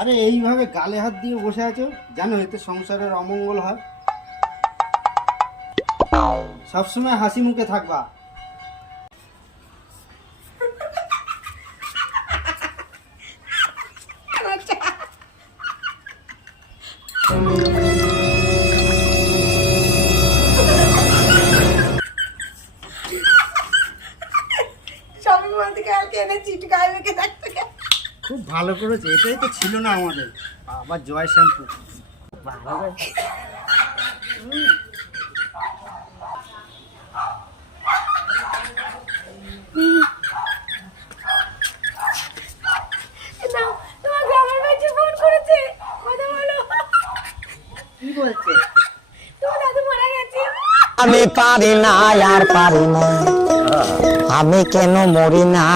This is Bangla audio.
আরে এইভাবে গালে হাত দিয়ে বসে আছো, জানো এতে সংসারের অমঙ্গল হয়। সবসময় হাসি মুখে থাকবা। খুব ভালো করেছে, এটাই তো ছিল না আমাদের। আবার জয় শ্যাম্পু ভালো। কি বলছে? আমি পারি না আর পারি না, আমি কেন মরি না।